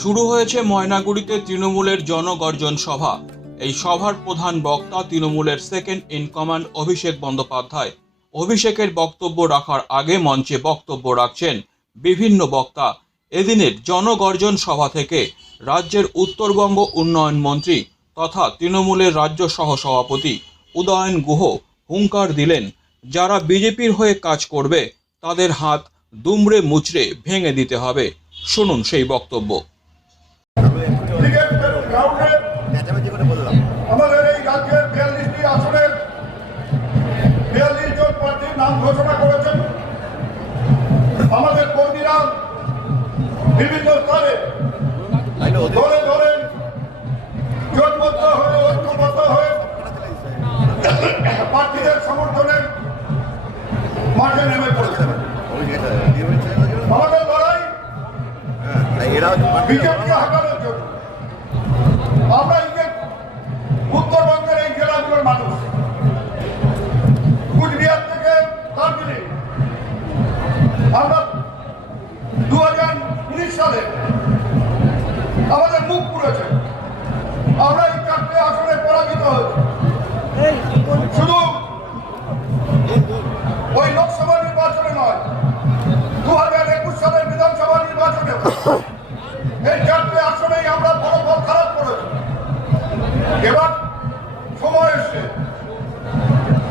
শুরু হয়েছে ময়নাগুড়িতে তৃণমূলের জনগর্জন সভা। এই সভার প্রধান বক্তা তৃণমূলের second in command Abhishek Bandyopadhyay. অভিষেকের বক্তব্য রাখার আগে মঞ্চে বক্তব্য রাখছেন বিভিন্ন বক্তা। এদিনের জনগর্জন সভা থেকে রাজ্যের উত্তরবঙ্গ উন্নয়ন মন্ত্রী তথা তৃণমূলের রাজ্য সহসভাপতি উদয়ন গুহ হুঙ্কার দিলেন, যারা বিজেপির হয়ে কাজ করবে, তাদের হাত দুমড়ে মুচড়ে ভেঙে দিতে হবে। শুনুন সেই বক্তব্য। বিভিন্ন ধরে ধরে জোটবদ্ধ হয়ে ঐক্যবদ্ধ হয়ে প্রার্থীদের সমর্থনে মাঠে নেমে পড়েছে আমরা এই উত্তরবঙ্গের এই জেলাগুলোর মানুষ। কুচবিহার থেকে দার্জিলিং। আমরা দু হাজার উনিশ সালে আমাদের মুখ পুড়েছে। আমরা এই চারটে আসনে পরাজিত হয়েছি। শুধু ওই লোকসভা নির্বাচনে নয় দু হাজার একুশ সালের বিধানসভা নির্বাচনে এই চারটে আসনেই আমরা ফলাফল খারাপ করেছি। এবার সময় এসছে।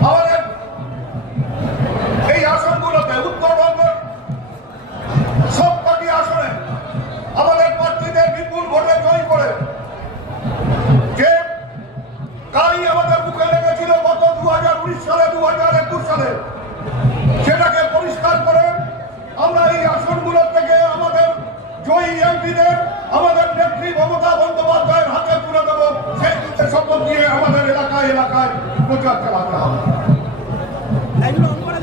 আমাদের এই আসনগুলোতে উত্তরবঙ্গের সব কটি আসনে আমাদের প্রার্থীদের বিপুল ভোটে জয় করে যে কাই আমাদের মুখে লেগেছিল গত দু হাজার উনিশ সালে, দু সালে। জয়ী এমপিদের আমাদের নেত্রী মমতা বন্দ্যোপাধ্যায়ের হাতে তুলে দেব। সেই দিকে শপথ দিয়ে আমাদের এলাকায় এলাকায় প্রচার চালাতে হবে।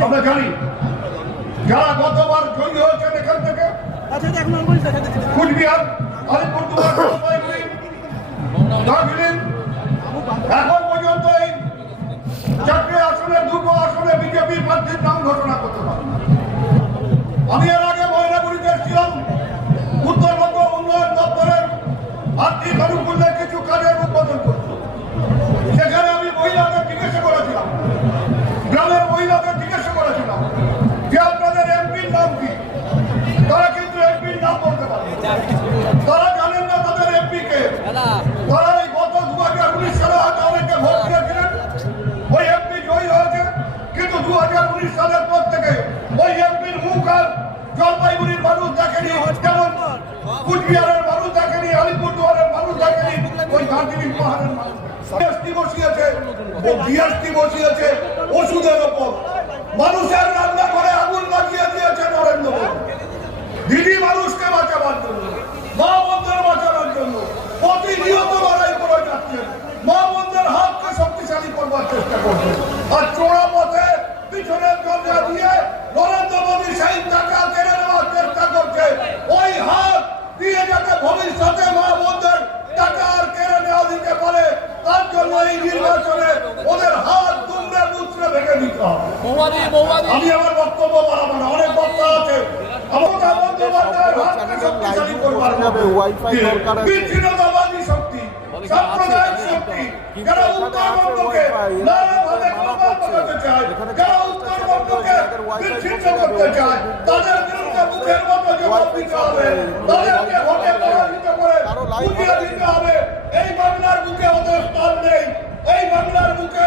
আমরা জানি যারা গতবার জয়ী হয়েছেন এখান থেকে কুচবিহার আলিপুরদুয়ার দার্জিলিং এখন পর্যন্ত এই চারটে আসনে দুটো আসনে বিজেপি প্রার্থীর নাম ঘোষণা করতে পারে আমি উনিশ সালের পর থেকে ওই এমপির মুখ আর জলপাইগুড়ির মানুষ দেখেনি যেমন কুচবিহারের মানুষ দেখেনি, আলিপুরদুয়ারের মানুষ দেখেনি, ওই দার্জিলিং পাহাড়ের মানুষ। বসিয়েছে জিএসটি বসিয়েছে ওষুধের ওপর। মানুষের রান্না আগুন লাগিয়ে দিয়েছে নরেন্দ্র দিদি মানুষকে বাঁচাবার জন্য, মা বোনদের বাঁচানোর জন্য, প্রতিনিয়ত লড়াই করে যাচ্ছেন মা বোনদের হাতকে শক্তিশালী করবার চেষ্টা করছেন আর চোরা পথে পিছনের দরজা দিয়ে নরেন্দ্র মোদী সেই টাকা কেড়ে নেওয়ার চেষ্টা করছে ওই হাত দিয়ে যাতে ভবিষ্যতে মা বোনদের টাকা আর কেড়ে নেওয়া দিতে পারে তার জন্য এই নির্বাচনে ওদের হাত দুমড়ে মুচড়ে ভেঙে দিতে হবে আমি আমার বক্তব্য বাড়াবো না অনেক বক্তা আছে। মমতা বন্দ্যোপাধ্যায়ের হাতকে শক্তিশালী করবার Wi-Fi দরকার আছে। বিচ্ছিন্নতাবাদী শক্তি সাম্প্রদায়িক শক্তি যারা উত্তরবঙ্গকে নানাভাবে কলকাতা করতে চায় যারা উত্তরবঙ্গকে বিচ্ছিন্ন করতে চায় তাদের বিরুদ্ধে মুখের মতো জবাব দিতে হবে তাদেরকে ভোটে পরাজিত করে বুঝিয়ে দিতে হবে। এই বাংলার বুকে ওদের স্থান নেই এই বাংলার বুকে